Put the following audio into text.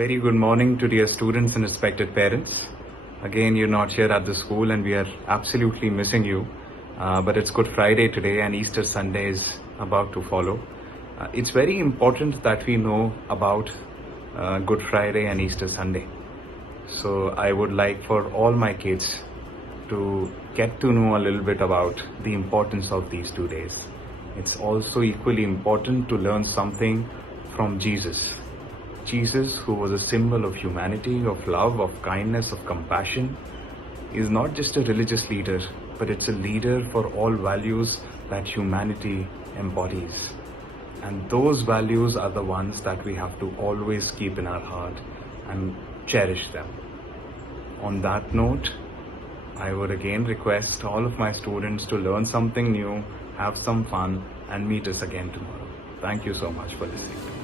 Very good morning to dear students and respected parents. Again, you're not here at the school and we are absolutely missing you. But it's Good Friday today and Easter Sunday is about to follow. It's very important that we know about Good Friday and Easter Sunday. So I would like for all my kids to get to know a little bit about the importance of these 2 days. It's also equally important to learn something from Jesus. Jesus, who was a symbol of humanity, of love, of kindness, of compassion, is not just a religious leader, but it's a leader for all values that humanity embodies. And those values are the ones that we have to always keep in our heart and cherish them. On that note, I would again request all of my students to learn something new, have some fun, and meet us again tomorrow. Thank you so much for listening.